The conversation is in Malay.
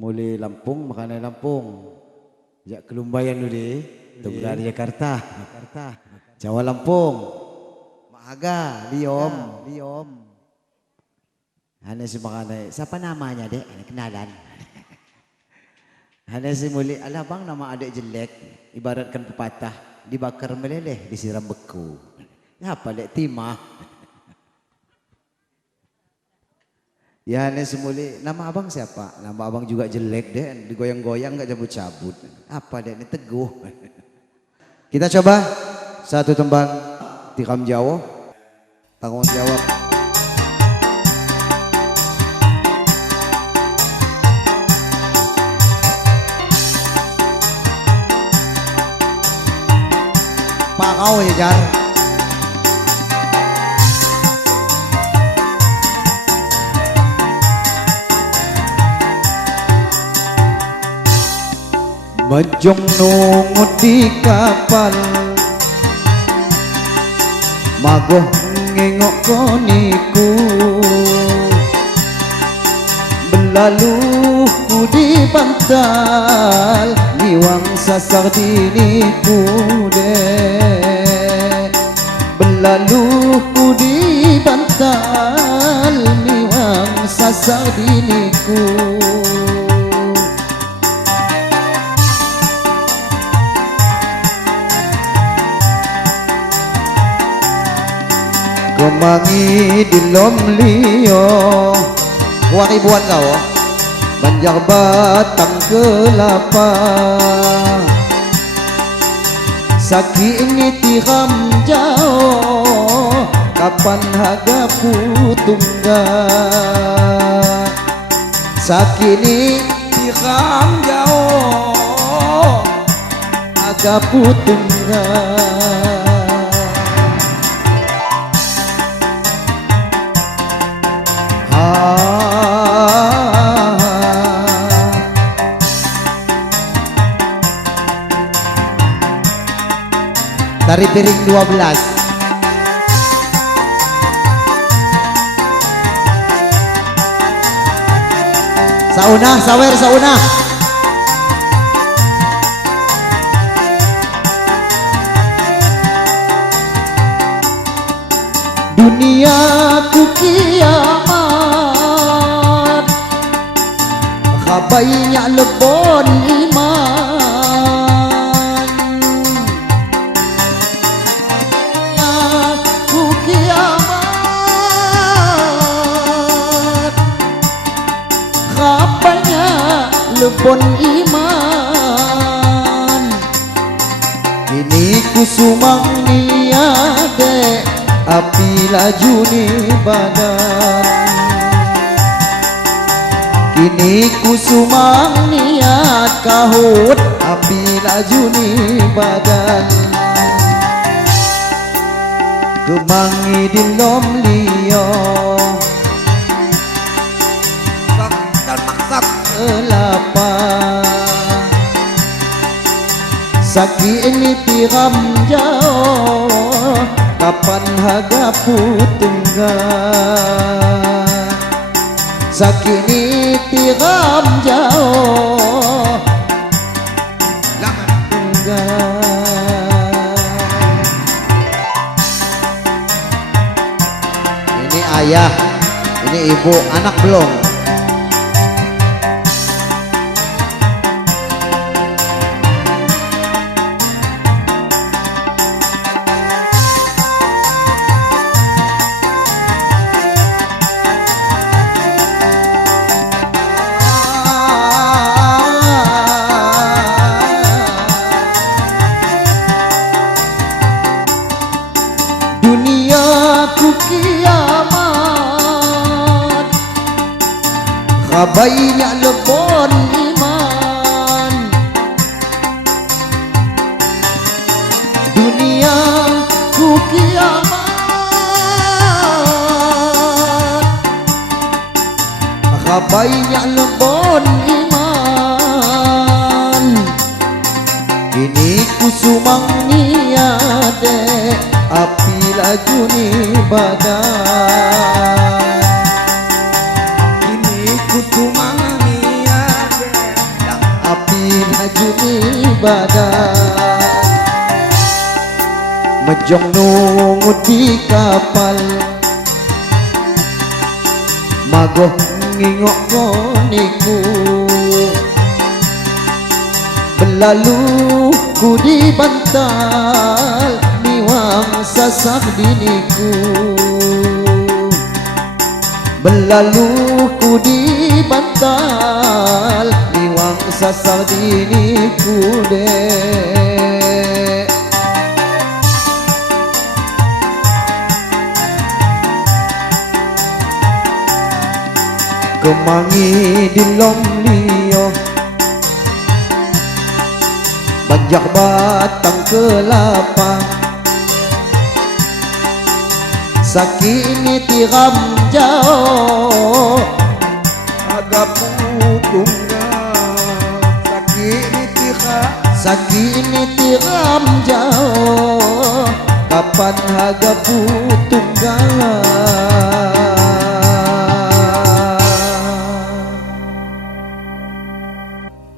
Muli Lampung, makanan Lampung. Jak kelumbayan dulu deh. Tunggal di Jakarta. Jawa Lampung. Maaga, Liom. Hanya si makanan. Siapa namanya dek? Kenalan. Hanya si muli. Alah bang nama adik jelek. Ibaratkan pepatah. Dibakar meleleh, disiram beku. Apa dek timah? Ya ini semuli, nama abang siapa? Nama abang juga jelek deh, digoyang-goyang gak cabut-cabut. Apa deh ini teguh. Kita coba satu tembang tikam Jawa, tanggung jawab. Pak kau ya Jar. Mejong nungut di kapal, magoh ngengok koniku, belalu ku di pantal, niwang sasar diniku deh. Belalu ku di pantal, niwang sasar diniku. Kemangi di lom liyo, waribuan kau, banjar batang kelapa. Saki ini tiram jauh, kapan harga putungga. Saki ini tiram jauh, harga putungga. Tari piring 12. Sauna, sawer, sauna. Duniaku kiamat, khabainya lebon iman. Lebon iman, kini ku sumang niade, api laju ni badan. Kini ku sumang niat kahut, api laju ni badan. Kemangi di lom liyo, kelapa. Saki ini tiram jauh, kapan harga putungga. Saki ini tiram jauh, putungga. Ini ayah, ini ibu, anak belum. Kiamat, khabainya lebon iman. Dunia ku kiamat, khabainya lebon iman. Kini ku sumang niade, api laju ni badan. Kini ku sumang niade, badan Mejong nungut di kapal Magoh ngingok koniku Berlalu ku di bantal Miwang sasak diniku Berlalu ku di bantal Miwang sasak diniku dek Kemangi di lom liyo Banjak batang kelapa Sakini tiram jauh Agak pukungga Sakini tiram jauh Kapan haga putungga